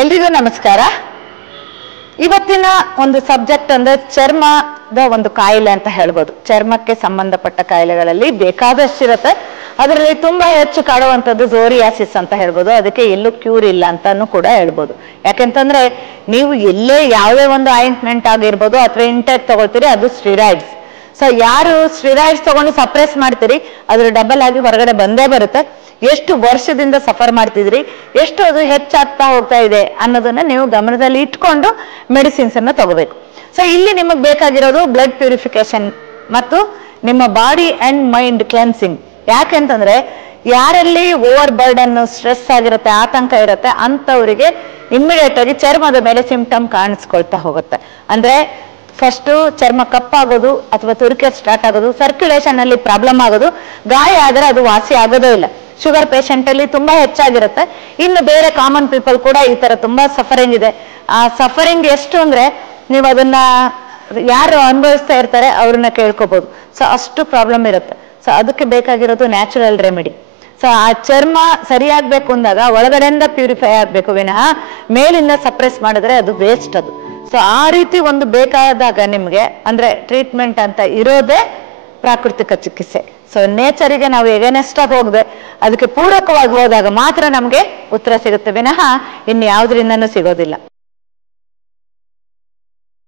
ಎಲ್ರಿಗೂ ನಮಸ್ಕಾರ. ಇವತ್ತಿನ ಒಂದು ಸಬ್ಜೆಕ್ಟ್ ಅಂದ್ರೆ ಚರ್ಮದ ಒಂದು ಕಾಯಿಲೆ ಅಂತ ಹೇಳ್ಬೋದು. ಚರ್ಮಕ್ಕೆ ಸಂಬಂಧಪಟ್ಟ ಕಾಯಿಲೆಗಳಲ್ಲಿ ಬೇಕಾದಷ್ಟಿರುತ್ತೆ. ಅದರಲ್ಲಿ ತುಂಬಾ ಹೆಚ್ಚು ಕಾಡುವಂಥದ್ದು ಝೋರಿಯಾಸಿಸ್ ಅಂತ ಹೇಳ್ಬೋದು. ಅದಕ್ಕೆ ಎಲ್ಲೂ ಕ್ಯೂರ್ ಇಲ್ಲ ಅಂತಾನು ಕೂಡ ಹೇಳ್ಬೋದು. ಯಾಕೆಂತಂದ್ರೆ ನೀವು ಎಲ್ಲೇ ಯಾವುದೇ ಒಂದು ಆಯಿಂಟ್ಮೆಂಟ್ ಆಗಿರ್ಬೋದು ಅಥವಾ ಇಂಟೆಕ್ ತಗೊಳ್ತೀರಿ, ಅದು ಸ್ಟಿರಾಯ್ಡ್ಸ್. ಸೊ ಯಾರು ಸ್ಟಿರಾಯ್ಡ್ಸ್ ತಗೊಂಡು ಸಪ್ರೆಸ್ ಮಾಡ್ತೀರಿ, ಅದ್ರ ಡಬಲ್ ಆಗಿ ಹೊರಗಡೆ ಬಂದೇ ಬರುತ್ತೆ. ಎಷ್ಟು ವರ್ಷದಿಂದ ಸಫರ್ ಮಾಡ್ತಿದ್ರಿ, ಎಷ್ಟು ಅದು ಹೆಚ್ಚಾಗ್ತಾ ಹೋಗ್ತಾ ಇದೆ ಅನ್ನೋದನ್ನ ನೀವು ಗಮನದಲ್ಲಿ ಇಟ್ಕೊಂಡು ಮೆಡಿಸಿನ್ಸ್ ಅನ್ನ ತಗೋಬೇಕು. ಸೊ ಇಲ್ಲಿ ನಿಮಗೆ ಬೇಕಾಗಿರೋದು ಬ್ಲಡ್ ಪ್ಯೂರಿಫಿಕೇಶನ್ ಮತ್ತು ನಿಮ್ಮ ಬಾಡಿ ಅಂಡ್ ಮೈಂಡ್ ಕ್ಲೆನ್ಸಿಂಗ್. ಯಾಕೆಂತಂದ್ರೆ ಯಾರಲ್ಲಿ ಓವರ್ ಬರ್ಡನ್, ಸ್ಟ್ರೆಸ್ ಆಗಿರುತ್ತೆ, ಆತಂಕ ಇರುತ್ತೆ, ಅಂತವರಿಗೆ ಇಮ್ಮಿಡಿಯೇಟ್ ಆಗಿ ಚರ್ಮದ ಮೇಲೆ ಸಿಂಪ್ಟಮ್ ಕಾಣಿಸ್ಕೊಳ್ತಾ ಹೋಗುತ್ತೆ. ಅಂದ್ರೆ ಫಸ್ಟ್ ಚರ್ಮ ಕಪ್ಪಾಗೋದು ಅಥವಾ ತುರಿಕೆ ಸ್ಟಾರ್ಟ್ ಆಗೋದು, ಸರ್ಕ್ಯುಲೇಷನ್ ಅಲ್ಲಿ ಪ್ರಾಬ್ಲಮ್ ಆಗೋದು, ಗಾಯ ಆದ್ರೆ ಅದು ವಾಸಿ ಆಗೋದೇ ಇಲ್ಲ. ಶುಗರ್ ಪೇಷಂಟ್ ಅಲ್ಲಿ ತುಂಬಾ ಹೆಚ್ಚಾಗಿರುತ್ತೆ. ಇನ್ನು ಬೇರೆ ಕಾಮನ್ ಪೀಪಲ್ ಕೂಡ ಈ ತರ ತುಂಬಾ ಸಫರಿಂಗ್ ಇದೆ. ಆ ಸಫರಿಂಗ್ ಎಷ್ಟು ಅಂದ್ರೆ ನೀವು ಅದನ್ನ ಯಾರು ಅನುಭವಿಸ್ತಾ ಇರ್ತಾರೆ ಅವ್ರನ್ನ ಕೇಳ್ಕೋಬಹುದು. ಸೊ ಅಷ್ಟು ಪ್ರಾಬ್ಲಮ್ ಇರುತ್ತೆ. ಸೊ ಅದಕ್ಕೆ ಬೇಕಾಗಿರೋದು ನ್ಯಾಚುರಲ್ ರೆಮಿಡಿ. ಸೊ ಆ ಚರ್ಮ ಸರಿಯಾಗ್ಬೇಕು ಅಂದಾಗ ಒಳಗಡೆಯಿಂದ ಪ್ಯೂರಿಫೈ ಆಗ್ಬೇಕು ವಿನಃ ಮೇಲಿಂದ ಸಪ್ರೆಸ್ ಮಾಡಿದ್ರೆ ಅದು ವೇಸ್ಟ್ ಅದು. ಸೊ ಆ ರೀತಿ ಒಂದು ಬೇಕಾದಾಗ ನಿಮ್ಗೆ ಅಂದ್ರೆ ಟ್ರೀಟ್ಮೆಂಟ್ ಅಂತ ಇರೋದೇ ಪ್ರಾಕೃತಿಕ ಚಿಕಿತ್ಸೆ. ಸೊ ನೇಚರಿಗೆ ನಾವು ಎಗನೆಸ್ಟ್ ಆಗಿ ಹೋಗದೆ ಅದಕ್ಕೆ ಪೂರಕವಾಗಿ ಹೋದಾಗ ಮಾತ್ರ ನಮ್ಗೆ ಉತ್ತರ ಸಿಗುತ್ತೆ ವಿನಃ ಇನ್ಯಾವುದರಿಂದನೂ ಸಿಗೋದಿಲ್ಲ.